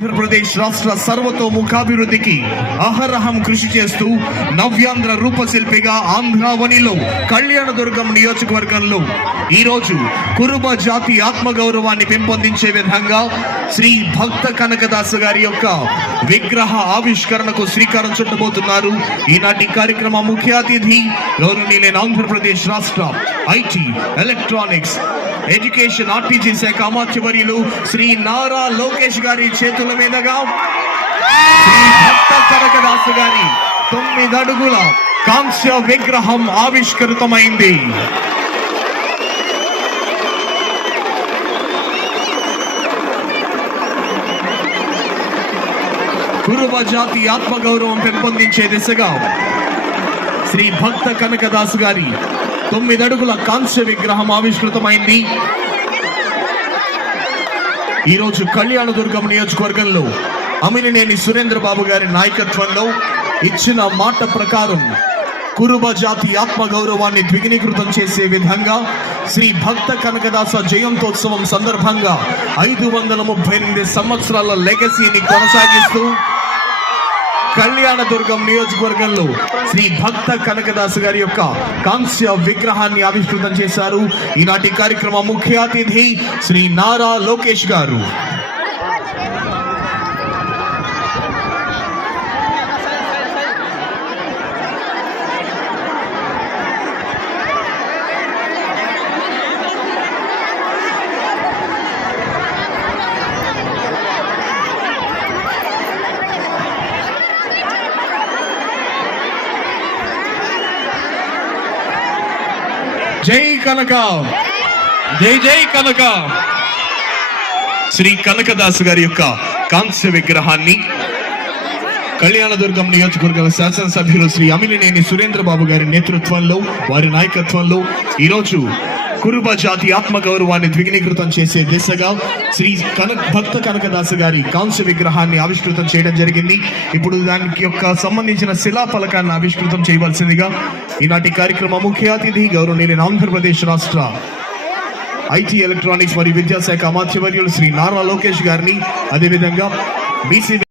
ఆంధ్రప్రదేశ్ రాష్ట్ర సర్వతోముఖాభివృద్ధికి అహరహం కృషి చేస్తూ నవ్యాంధ్ర రూపశిల్పిగా ఆంధ్రావనిలో కళ్యాణదుర్గం నియోజకవర్గంలో ఈరోజు కురుబ జాతి ఆత్మగౌరవాన్ని పెంపొందించే విధంగా శ్రీ భక్త కనకదాసు గారి యొక్క విగ్రహ ఆవిష్కరణకు శ్రీకారం చుట్టబోతున్నారు. ఈనాటి కార్యక్రమ ముఖ్య అతిథి గౌరవనీయులైన ఆంధ్రప్రదేశ్ రాష్ట్ర ఐటీ, ఎలక్ట్రానిక్స్, ఎడ్యుకేషన్, ఆర్టీజీ శాఖ అమాత్యవర్యులు శ్రీ నారా లోకేష్ గారి చేతుల మీదుగా శ్రీ భక్త కనకదాసు గారి 9 అడుగుల కాంస్య విగ్రహం ఆవిష్కృతమైంది. కురుబ జాతి ఆత్మగౌరవం పెంపొందించే దిశగా శ్రీ భక్త కనకదాసు గారి 9 అడుగుల కాంస్య విగ్రహం ఆవిష్కృతమైంది. ఈరోజు కళ్యాణదుర్గం నియోజకవర్గంలో అమిలినేని సురేంద్ర బాబు గారి నాయకత్వంలో ఇచ్చిన మాట ప్రకారం కురుబ జాతి ఆత్మగౌరవాన్ని ద్విగుణీకృతం చేసే విధంగా శ్రీ భక్త కనకదాస జయంతోత్సవం సందర్భంగా 538 సంవత్సరాల లెగసీని కొనసాగిస్తూ కళ్యాణదుర్గం నియోజకవర్గంలో శ్రీ భక్త కనకదాసు గారి యొక్క కాంస్య విగ్రహాన్ని ఆవిష్కృతం చేశారు. ఈనాటి కార్యక్రమ ముఖ్య అతిథి శ్రీ నారా లోకేష్ గారు. జై కనక, జై జై కనక. శ్రీ కనకదాసు గారి యొక్క కాంస్య విగ్రహాన్ని కళ్యాణదుర్గం నియోజకవర్గ శాసనసభ్యులు శ్రీ అమిలినేని సురేంద్ర బాబు గారి నేతృత్వంలో, వారి నాయకత్వంలో ఈరోజు కురుబ జాతి ఆత్మగౌరవాన్ని ద్విగుణీకృతం చేసే దిశగా శ్రీ భక్త కనకదాసు గారి కాంస్య విగ్రహాన్ని ఆవిష్కృతం చేయడం జరిగింది. ఇప్పుడు దానికి యొక్క సంబంధించిన శిలా ఫలకాన్ని ఆవిష్కృతం చేయవలసిందిగా ఈనాటి కార్యక్రమ ముఖ్య అతిథి గౌరవనీయులైన ఆంధ్రప్రదేశ్ రాష్ట్ర ఐటీ, ఎలక్ట్రానిక్స్ మరియు విద్యాశాఖ అమాత్యవర్యులు శ్రీ నారా లోకేష్ గారిని, అదేవిధంగా బీసీ